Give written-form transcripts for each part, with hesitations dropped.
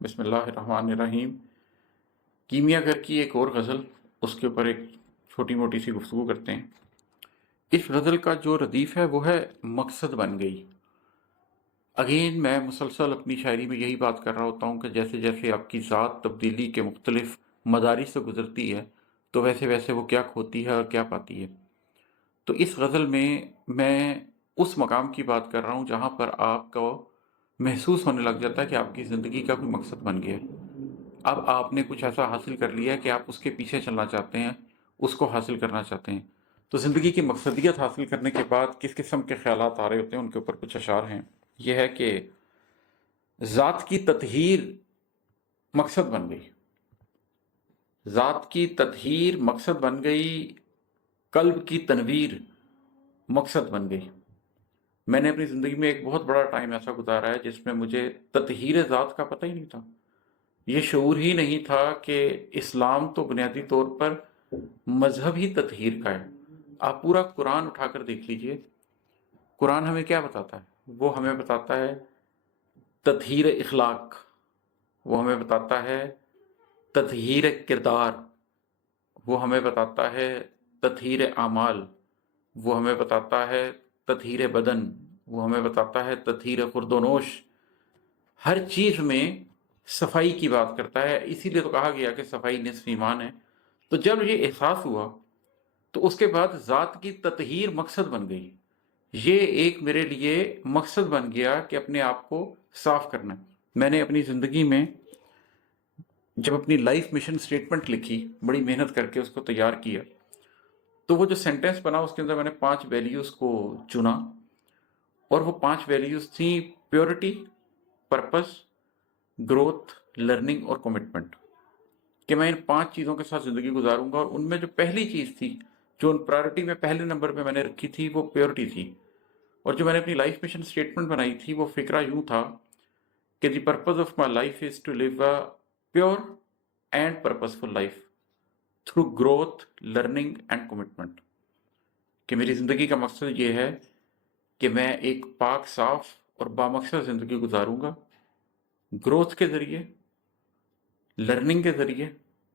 بسم اللہ الرحمن الرحیم۔ کیمیا گھر کی ایک اور غزل، اس کے اوپر ایک چھوٹی موٹی سی گفتگو کرتے ہیں۔ اس غزل کا جو ردیف ہے وہ ہے مقصد بن گئی۔ اگین میں مسلسل اپنی شاعری میں یہی بات کر رہا ہوتا ہوں کہ جیسے جیسے آپ کی ذات تبدیلی کے مختلف مدارج سے گزرتی ہے تو ویسے ویسے وہ کیا کھوتی ہے اور کیا پاتی ہے۔ تو اس غزل میں اس مقام کی بات کر رہا ہوں جہاں پر آپ کو محسوس ہونے لگ جاتا ہے کہ آپ کی زندگی کا کوئی مقصد بن گیا ہے۔ اب آپ نے کچھ ایسا حاصل کر لیا ہے کہ آپ اس کے پیچھے چلنا چاہتے ہیں، اس کو حاصل کرنا چاہتے ہیں۔ تو زندگی کی مقصدیت حاصل کرنے کے بعد کس قسم کے خیالات آ رہے ہوتے ہیں، ان کے اوپر کچھ اشعار ہیں۔ یہ ہے کہ ذات کی تطہیر مقصد بن گئی، ذات کی تطہیر مقصد بن گئی، قلب کی تنویر مقصد بن گئی۔ میں نے اپنی زندگی میں ایک بہت بڑا ٹائم ایسا گزارا ہے جس میں مجھے تطہیر ذات کا پتہ ہی نہیں تھا، یہ شعور ہی نہیں تھا کہ اسلام تو بنیادی طور پر مذہب ہی تطہیر کا ہے۔ آپ پورا قرآن اٹھا کر دیکھ لیجئے، قرآن ہمیں کیا بتاتا ہے؟ وہ ہمیں بتاتا ہے تطہیر اخلاق، وہ ہمیں بتاتا ہے تطہیر کردار، وہ ہمیں بتاتا ہے تطہیر اعمال، وہ ہمیں بتاتا ہے تطہیر بدن، وہ ہمیں بتاتا ہے تطہیر خورد و نوش۔ ہر چیز میں صفائی کی بات کرتا ہے، اسی لیے تو کہا گیا کہ صفائی نصف ایمان ہے۔ تو جب یہ احساس ہوا تو اس کے بعد ذات کی تطہیر مقصد بن گئی۔ یہ ایک میرے لیے مقصد بن گیا کہ اپنے آپ کو صاف کرنا۔ میں نے اپنی زندگی میں جب اپنی لائف مشن سٹیٹمنٹ لکھی، بڑی محنت کر کے اس کو تیار کیا، تو وہ جو سینٹنس بنا اس کے اندر میں نے 5 ویلیوز کو چنا، اور وہ 5 ویلیوز تھیں پیورٹی، پرپس، گروتھ، لرننگ اور کمٹمنٹ، کہ میں ان 5 چیزوں کے ساتھ زندگی گزاروں گا۔ اور ان میں جو پہلی چیز تھی جو ان پرائرٹی میں پہلے نمبر پہ میں نے رکھی تھی وہ پیورٹی تھی۔ اور جو میں نے اپنی لائف مشن سٹیٹمنٹ بنائی تھی وہ فکرہ یوں تھا کہ the purpose of my life is to live a pure and purposeful life through growth, learning and commitment, کہ میری زندگی کا مقصد یہ ہے کہ میں ایک پاک، صاف اور بامقصد زندگی گزاروں گا، گروتھ کے ذریعے، لرننگ کے ذریعے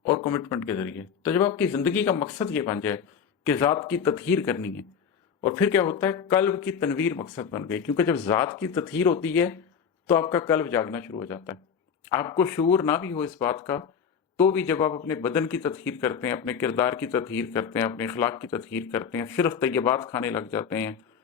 اور کمٹمنٹ کے ذریعے۔ تو جب آپ کی زندگی کا مقصد یہ بن جائے کہ ذات کی تطہیر کرنی ہے، اور پھر کیا ہوتا ہے، قلب کی تنویر مقصد بن گئی، کیونکہ جب ذات کی تطہیر ہوتی ہے تو آپ کا قلب جاگنا شروع ہو جاتا ہے۔ آپ کو شعور نہ بھی ہو اس بات کا، تو بھی جب آپ اپنے بدن کی تطہیر کرتے ہیں، اپنے کردار کی تطہیر کرتے ہیں، اپنے اخلاق کی تطہیر کرتے ہیں، صرف طیبات کھانے لگ جاتے ہیں،